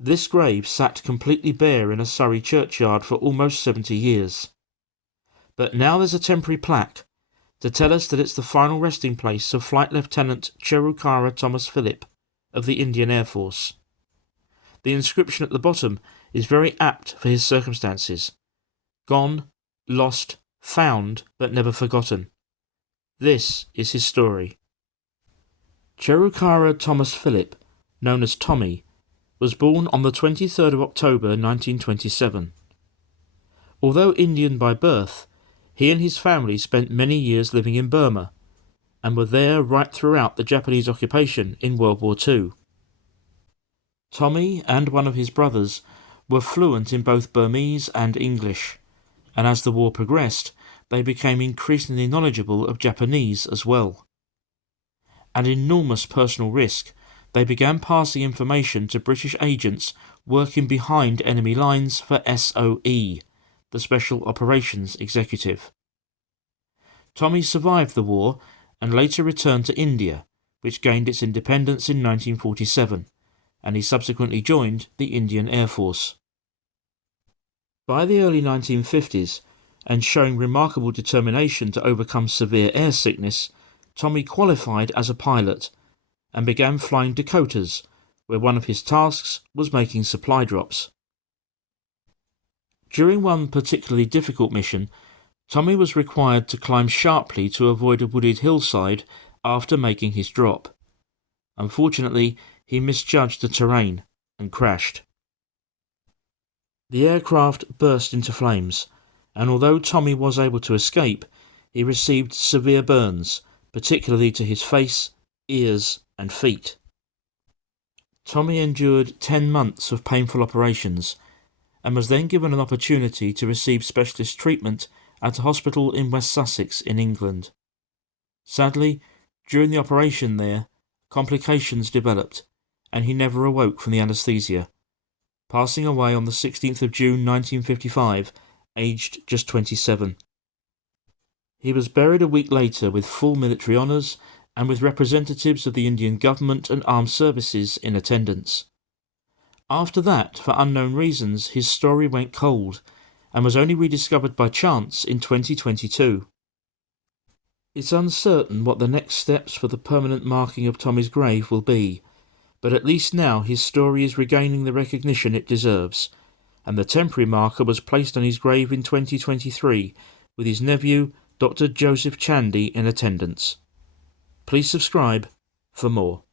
This grave sat completely bare in a Surrey churchyard for almost 70 years. But now there's a temporary plaque to tell us that it's the final resting place of Flight Lieutenant Cherukara Thomas Philip of the Indian Air Force. The inscription at the bottom is very apt for his circumstances. Gone, lost, found, but never forgotten. This is his story. Cherukara Thomas Philip, known as Tommy, was born on the 23rd of October 1927. Although Indian by birth, he and his family spent many years living in Burma, and were there right throughout the Japanese occupation in World War II. Tommy and one of his brothers were fluent in both Burmese and English, and as the war progressed, they became increasingly knowledgeable of Japanese as well. At enormous personal risk, they began passing information to British agents working behind enemy lines for S.O.E, the Special Operations Executive. Tommy survived the war and later returned to India, which gained its independence in 1947, and he subsequently joined the Indian Air Force. By the early 1950s, and showing remarkable determination to overcome severe air sickness, Tommy qualified as a pilot and began flying Dakotas, where one of his tasks was making supply drops. During one particularly difficult mission, Tommy was required to climb sharply to avoid a wooded hillside after making his drop. Unfortunately, he misjudged the terrain and crashed. The aircraft burst into flames, and although Tommy was able to escape, he received severe burns, particularly to his face, ears, and feet. Tommy endured 10 months of painful operations, and was then given an opportunity to receive specialist treatment at a hospital in West Sussex in England. Sadly, during the operation there, complications developed, and he never awoke from the anaesthesia, passing away on the 16th of June 1955, aged just 27. He was buried a week later with full military honours and with representatives of the Indian government and armed services in attendance. After that, for unknown reasons, his story went cold and was only rediscovered by chance in 2022. It's uncertain what the next steps for the permanent marking of Tommy's grave will be, but at least now his story is regaining the recognition it deserves, and the temporary marker was placed on his grave in 2023 with his nephew, Dr. Joseph Chandy, in attendance. Please subscribe for more.